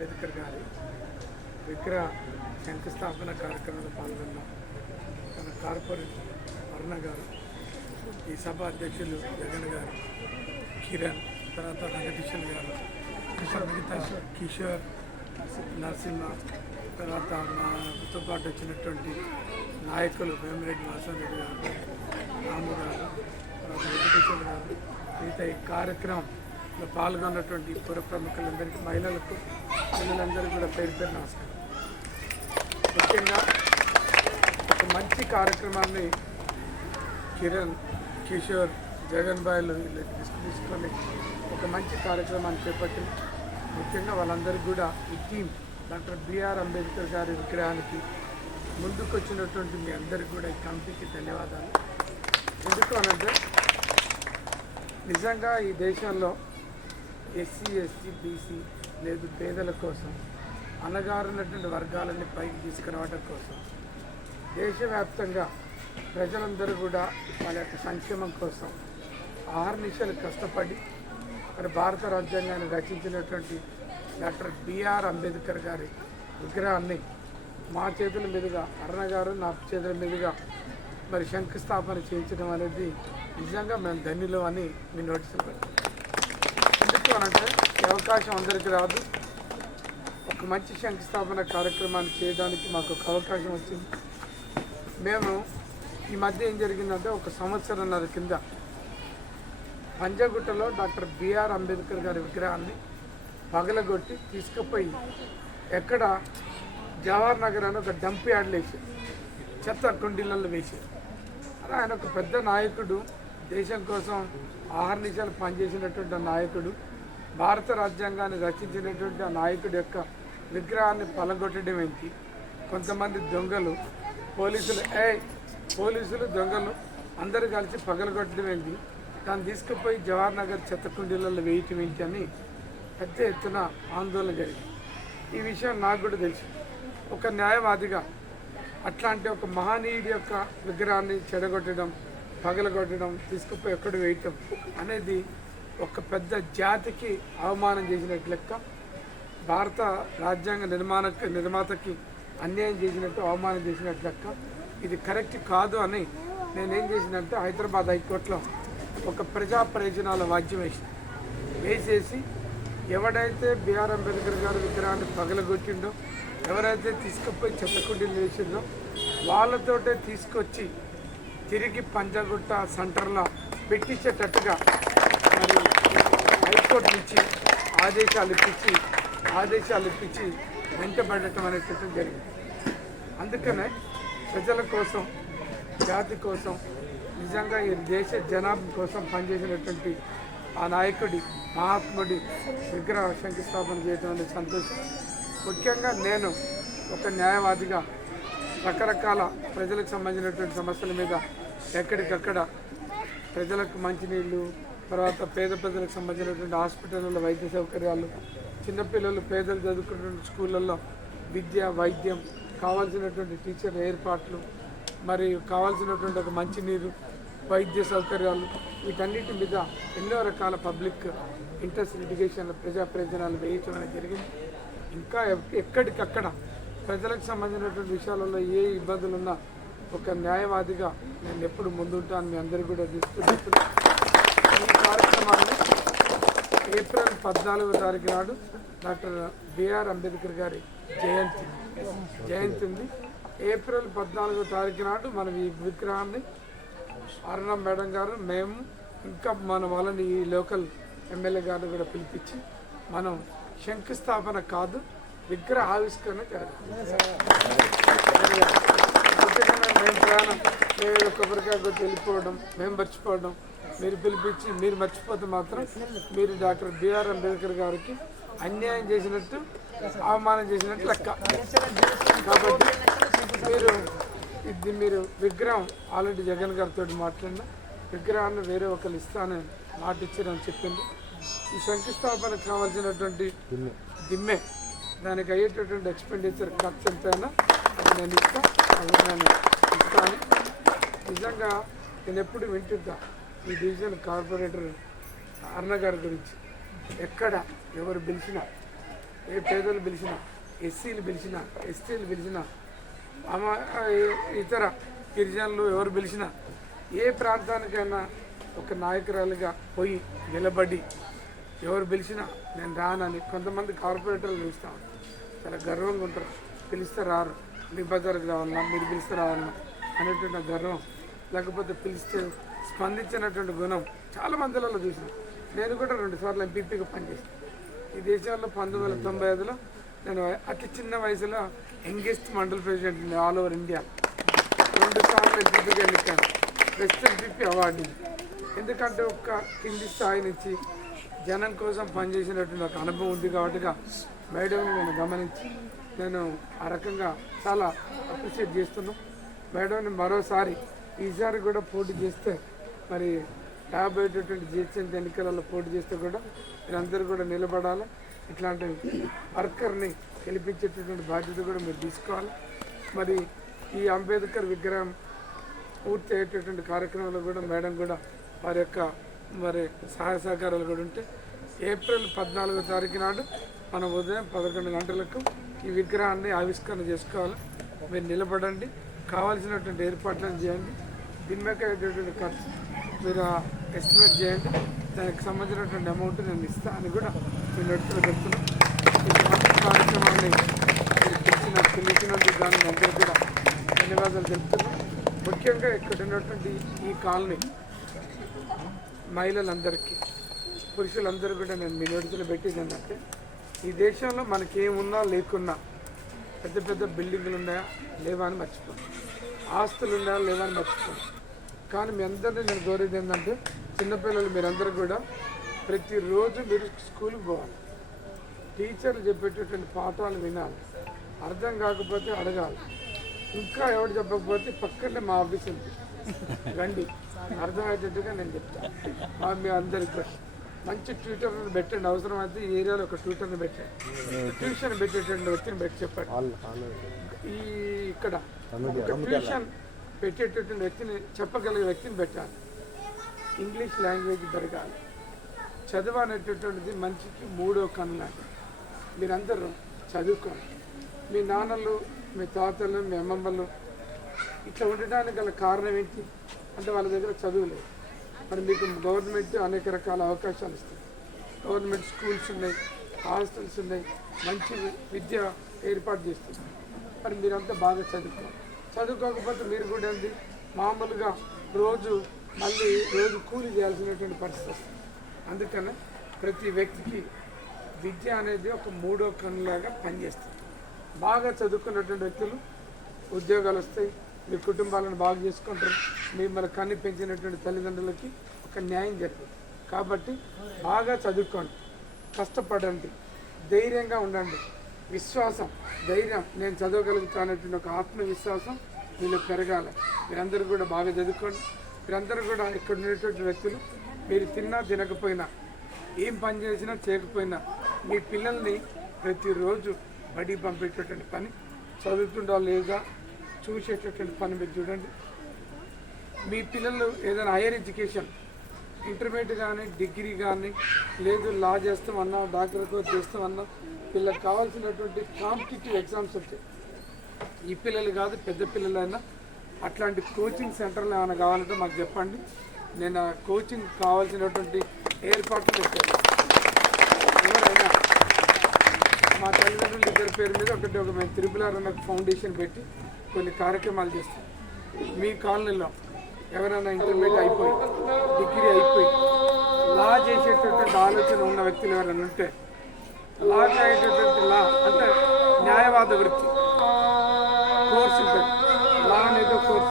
అంబేద్కర్ గారి విగ్రహ శంకుస్థాపన కార్యక్రమంలో పాల్గొన్న మన కార్పొరేట్ అరుణ గారు, ఈ సభ అధ్యక్షులు జగన్ గారు, కిరణ్, తర్వాత వెంకటేశ్వర్ గారు, మిగతా కిషోర్, నరసింహ, తర్వాత మాతో పాటు వచ్చినటువంటి నాయకులు వేమిరెడ్డి వాసవరెడ్డి గారు, రాము గారు, తర్వాత వెంకటేశ్వర గారు, మిగతా ఈ కార్యక్రమంలో పాల్గొన్నటువంటి పుర ప్రముఖులందరికీ, మహిళలకు, పిల్లలందరికీ కూడా పేరు పేరు నమస్కారం. ముఖ్యంగా ఒక మంచి కార్యక్రమాన్ని కిరణ్, కిషోర్, జగన్ బాయ్లు తీసుకొని ఒక మంచి కార్యక్రమాన్ని చేపట్టి, ముఖ్యంగా వాళ్ళందరికీ కూడా ఈ టీం డాక్టర్ బిఆర్ అంబేద్కర్ గారి విగ్రహానికి ముందుకు వచ్చినటువంటి మీ అందరికీ కూడా ఈ కమిటీకి ధన్యవాదాలు. ఎందుకు అనంటే నిజంగా ఈ దేశంలో ఎస్సీ, ఎస్టీ, బీసీ లేదు పేదల కోసం, అణగారున్నటువంటి వర్గాలని పైకి తీసుకురావడం కోసం దేశవ్యాప్తంగా ప్రజలందరూ కూడా వాళ్ళ యొక్క సంక్షేమం కోసం ఆహర్నిశలు కష్టపడి మరి భారత రాజ్యాంగాన్ని రచించినటువంటి డాక్టర్ బిఆర్ అంబేద్కర్ గారి విగ్రహాన్ని మా చేతుల మీదుగా, అరుణ గారు నా చేతుల మీదుగా మరి శంకుస్థాపన చేయించడం అనేది నిజంగా మేము ధన్యులు అని మీ నోటీసులు పెడతాం. ఎందుకు అనంటే ఈ అవకాశం అందరికీ రాదు. ఒక మంచి శంకుస్థాపన కార్యక్రమాన్ని చేయడానికి మాకు ఒక అవకాశం వచ్చింది. మేము ఈ మధ్య ఏం జరిగిందంటే ఒక సంవత్సరంన్నర కింద పంజగుట్టలో డాక్టర్ బిఆర్ అంబేద్కర్ గారి విగ్రహాన్ని పగలగొట్టి తీసుకుపోయి ఎక్కడ జవహర్ నగర్ అని ఒక డంప్ యార్డ్లు వేసారు, చెత్త కుండీలలో వేసారు. అలా ఆయన ఒక పెద్ద నాయకుడు, దేశం కోసం ఆహర్నిశలు పనిచేసినటువంటి ఆ నాయకుడు, భారత రాజ్యాంగాన్ని రచించినటువంటి ఆ నాయకుడి యొక్క విగ్రహాన్ని పలగొట్టడం ఏంటి? కొంతమంది దొంగలు, పోలీసులు దొంగలు అందరూ కలిసి పగలగొట్టడం ఏంటి? దాన్ని తీసుకుపోయి జవహర్ నగర్ చెత్త కుండీలలో వేయటం ఏంటి అని పెద్ద ఎత్తున ఆందోళన జరిగింది. ఈ విషయం నాకు కూడా తెలుసు. ఒక న్యాయవాదిగా అట్లాంటి ఒక మహనీయుడి యొక్క విగ్రహాన్ని చెడగొట్టడం, పగలగొట్టడం, తీసుకుపోయి ఎక్కడ వేయటం అనేది ఒక పెద్ద జాతికి అవమానం చేసినట్టు లెక్క, భారత రాజ్యాంగ నిర్మాతకి అన్యాయం చేసినట్టు, అవమానం చేసినట్టు లెక్క. ఇది కరెక్ట్ కాదు అని నేనేం చేసినంటే హైదరాబాద్ హైకోర్టులో ఒక ప్రజా ప్రయోజనాల వాద్యం వేసేసి ఎవడైతే బిఆర్ అంబేద్కర్ గారి విగ్రహాన్ని పగలగొట్టిండో, ఎవరైతే తీసుకుపోయి చెత్తకుండీలు వేసిండో వాళ్ళతోటే తీసుకొచ్చి తిరిగి పంజగుట్ట సెంటర్లో పెట్టించేటట్టుగా మరి హైకోర్టు నుంచి ఆదేశాలు ఇప్పించి వెంటబడటం అనేటట్టు జరిగింది. అందుకనే ప్రజల కోసం, జాతి కోసం, నిజంగా ఈ దేశ జనాభా కోసం పనిచేసినటువంటి ఆ నాయకుడి, మహాత్ముడి విగ్రహ శంకుస్థాపన చేయడం అనేది సంతోషం. ముఖ్యంగా నేను ఒక న్యాయవాదిగా రకరకాల ప్రజలకు సంబంధించినటువంటి సమస్యల మీద ఎక్కడికక్కడ ప్రజలకు మంచినీళ్ళు, తర్వాత పేద ప్రజలకు సంబంధించినటువంటి హాస్పిటల్లో వైద్య సౌకర్యాలు, చిన్నపిల్లలు పేదలు చదువుకున్నటువంటి స్కూళ్ళల్లో విద్య, వైద్యం, కావాల్సినటువంటి టీచర్ ఏర్పాట్లు, మరియు కావాల్సినటువంటి ఒక మంచినీరు, వైద్య సౌకర్యాలు, వీటన్నిటి మీద ఎన్నో రకాల పబ్లిక్ ఇంట్రెస్ట్ లిటిగేషన్లు, ప్రజా ప్రయోజనాలు వేయించడం అనేది జరిగింది. ఇంకా ఎక్కడికక్కడ ప్రజలకు సంబంధించినటువంటి విషయాలలో ఏ ఇబ్బందులు ఉన్నా ఒక న్యాయవాదిగా నేను ఎప్పుడు ముందుంటాను మీ అందరికీ కూడా తీసుకుంటున్నాను. ఈ కార్యక్రమాన్ని ఏప్రిల్ 14వ తారీఖు నాడు డాక్టర్ బిఆర్ అంబేద్కర్ గారి జయంతి ఉంది. ఏప్రిల్ 14వ తారీఖు నాడు మనం ఈ విగ్రహాన్ని అరుణ మేడం గారు, మేము, ఇంకా మన వాళ్ళని ఈ లోకల్ ఎమ్మెల్యే గారిని కూడా పిలిపించి మనం శంకుస్థాపన కాదు, విగ్రహ ఆవిష్కరణ జరగాలి. మేము ప్రయాణం, మేము కొబ్బరికాయ కొట్టి వెళ్ళిపోవడం, మేము మర్చిపోవడం, మీరు పిలిపించి మీరు మర్చిపోతే మాత్రం మీరు డాక్టర్ బిఆర్ అంబేద్కర్ గారికి అన్యాయం చేసినట్టు, అవమానం చేసినట్టు లెక్క. కాబట్టి మీరు విగ్రహం ఆల్రెడీ జగన్ గారితో మాట్లాడిన విగ్రహాన్ని వేరే ఒకరు ఇస్తానని మాట ఇచ్చారని చెప్పింది. ఈ శంకుస్థాపనకు కావాల్సినటువంటి దిమ్మె, దానికి అయ్యేటటువంటి ఎక్స్పెండిచర్ ఖర్చు ఎంతైనా అది నేను ఇస్తాను. నిజంగా నేను ఎప్పుడు వింటుంటా ఈ డివిజన్ కార్పొరేటర్ అరుణ గారి గురించి. ఎక్కడ ఎవరు పిలిచినా ఏ పేదలు పిలిచినా, ఎస్సీలు పిలిచినా, ఎస్టీలు పిలిచినా, ఇతర గిరిజనులు ఎవరు పిలిచినా ఏ ప్రాంతానికైనా ఒక నాయకురాలుగా పోయి నిలబడి ఎవరు పిలిచినా నేను రానని. కొంతమంది కార్పొరేటర్లు పిలుస్తాను, చాలా గర్వంగా ఉంటారు, పిలిస్తే రారు, మీ బజార్కి రావాలన్నా, మీరు పిలిస్తే రావాలన్నా అనేటువంటి గర్వం, లేకపోతే పిలిస్తే స్పందించినటువంటి గుణం చాలా మందిలలో చూసిన. నేను కూడా 2 సార్లు ఎంపీపీగా పనిచేసాను ఈ దేశంలో. 1995లో నేను అతి చిన్న వయసులో youngest mandal president all over India. 2 సార్లు ఎంపీపీగా ఎన్నికాను, బెస్ట్ ఎంపీపీ అవార్డు. ఎందుకంటే ఒక కింది స్థాయి నుంచి జనం కోసం పనిచేసినటువంటి ఒక అనుభవం ఉంది కాబట్టిగా మేడంని నేను గమనించి నేను ఆ రకంగా చాలా అప్రిషియేట్ చేస్తున్నాను. మేడంని మరోసారి ఈసారి కూడా పోటీ చేస్తే మరి రాబోయేటటువంటి జిహెచ్ఎంసీ ఎన్నికలలో పోటీ చేస్తే కూడా మీరందరూ కూడా నిలబడాలి. ఇట్లాంటి వర్కర్ని గెలిపించేటటువంటి బాధ్యత కూడా మీరు తీసుకోవాలి. మరి ఈ అంబేద్కర్ విగ్రహం పూర్తి అయ్యేటటువంటి కార్యక్రమంలో కూడా మేడం కూడా వారి యొక్క మరి సహాయ సహకారాలు కూడా ఉంటే ఏప్రిల్ 14వ తారీఖు నాడు మనం ఉదయం 11 గంటలకు ఈ విగ్రహాన్ని ఆవిష్కరణ చేసుకోవాలి. మీరు నిలబడండి, కావాల్సినటువంటి ఏర్పాట్లను చేయండి. దీనికి అయ్యేటటువంటి ఖర్చు మీరు ఎస్టిమేట్ చేయండి, దానికి సంబంధించినటువంటి అమౌంట్ నేను ఇస్తాను అని కూడా నేను నడుపుతూ చెప్తున్నాను. ఈ మంచి కార్యక్రమాన్ని పిలిచినందుకు దాని అందరూ కూడా ధన్యవాదాలు తెలుపుతున్నాను. ముఖ్యంగా ఇక్కడ ఉన్నటువంటి ఈ కాలనీ మహిళలందరికీ, పురుషులందరూ కూడా నేను మీ నోటిలో పెట్టేది ఏంటంటే ఈ దేశంలో మనకేమున్నా లేకున్నా పెద్ద పెద్ద బిల్డింగులు ఉన్నాయా లేవా అని మర్చిపోను, ఆస్తులు ఉన్నాయా లేవా అని మర్చిపోను. కానీ మీ అందరినీ నేను కోరేది ఏంటంటే చిన్నపిల్లలు మీరందరూ కూడా ప్రతిరోజు మీరు స్కూల్కి పోవాలి, టీచర్లు చెప్పేటటువంటి పాఠాలు వినాలి, అర్థం కాకపోతే అడగాలి, ఇంకా ఎవరు చెప్పకపోతే పక్కనే మా ఆఫీస్ ఉంది రండి, అర్థమయ్యేటట్టుగా నేను చెప్తాను. మీ అందరికి కూడా మంచి ట్యూటర్ని పెట్టండి, అవసరమైతే ఈ ఏరియాలో ఒక ట్యూటర్ని పెట్టండి, ట్యూషన్ పెట్టేటువంటి వ్యక్తిని పెట్టి చెప్పండి. ఈ ఇక్కడ ఒక ట్యూషన్ పెట్టేటటువంటి వ్యక్తిని చెప్పగలిగే వ్యక్తిని పెట్టాలి. ఇంగ్లీష్ లాంగ్వేజ్ పెరగాలి. చదువు అనేటటువంటిది మనిషికి 3వ కన్ను లాంటిది. మీరందరూ చదువుకోండి. మీ నాన్నలు, మీ తాతలు, మీ అమ్మమ్మలు ఇట్లా ఉండడానికి గల కారణం ఏంటి అంటే వాళ్ళ దగ్గర చదువు లేదు. మరి మీకు గవర్నమెంట్ అనేక రకాల అవకాశాలు ఇస్తుంది. గవర్నమెంట్ స్కూల్స్ ఉన్నాయి, హాస్టల్స్ ఉన్నాయి, మంచి విద్య ఏర్పాటు చేస్తుంది. మరి మీరంతా బాగా చదువుకోవాలి. చదువుకోకపోతే మీరు కూడా ఏంటి మామూలుగా రోజు కూలి చేయాల్సినటువంటి పరిస్థితి వస్తుంది. అందుకనే ప్రతి వ్యక్తికి విద్య అనేది ఒక 3వ కన్నులాగా పనిచేస్తుంది. బాగా చదువుకున్నటువంటి వ్యక్తులు ఉద్యోగాలు వస్తాయి, మీ కుటుంబాలను బాగు చేసుకుంటారు, మిమ్మల్ని కన్ని పెంచినటువంటి తల్లిదండ్రులకి ఒక న్యాయం జరుగుతుంది. కాబట్టి బాగా చదువుకోండి, కష్టపడండి, ధైర్యంగా ఉండండి. విశ్వాసం, ధైర్యం, నేను చదవగలుగుతానటువంటి ఒక ఆత్మవిశ్వాసం మీలో పెరగాలి. మీరందరూ కూడా బాగా చదువుకోండి. మీరందరూ కూడా ఇక్కడ ఉన్నటువంటి వ్యక్తులు మీరు తిన్నా తినకపోయినా, ఏం పని చేసినా చేయకపోయినా మీ పిల్లల్ని ప్రతిరోజు బడి పంపేటటువంటి పని, చదువుతుండా లేదా చూసేటటువంటి పని మీరు చూడండి. మీ పిల్లలు ఏదైనా హైయర్ ఎడ్యుకేషన్ ఇంటర్మీడియట్ కానీ డిగ్రీ కానీ లేదు లా చేస్తామన్నా డాక్టర్ కోర్స్ చేస్తామన్నా వీళ్ళకి కావాల్సినటువంటి కాంపిటేటివ్ ఎగ్జామ్స్ ఉంటాయి. ఈ పిల్లలు కాదు పెద్ద పిల్లలైనా అట్లాంటి కోచింగ్ సెంటర్లు ఏమైనా కావాలంటే మాకు చెప్పండి. నేను ఆ కోచింగ్ కావాల్సినటువంటి ఏర్పాట్లు పెట్టాను. ఎవరైనా మా తల్లిదండ్రులు ఇద్దరి పేరు మీద ఒక మేము త్రిపులార్ అన్న ఫౌండేషన్ పెట్టి కొన్ని కార్యక్రమాలు చేస్తాం. మీ కాలనీలో ఎవరైనా ఇంటర్మీడియట్ అయిపోయి డిగ్రీ అయిపోయి లా చేసేటటువంటి ఆలోచన ఉన్న వ్యక్తులు ఎవరైనా ఉంటే లా చేసేటటువంటి లా అంటే న్యాయవాద వృత్తి కోర్సు ఉంటుంది. లా అనేది కోర్సు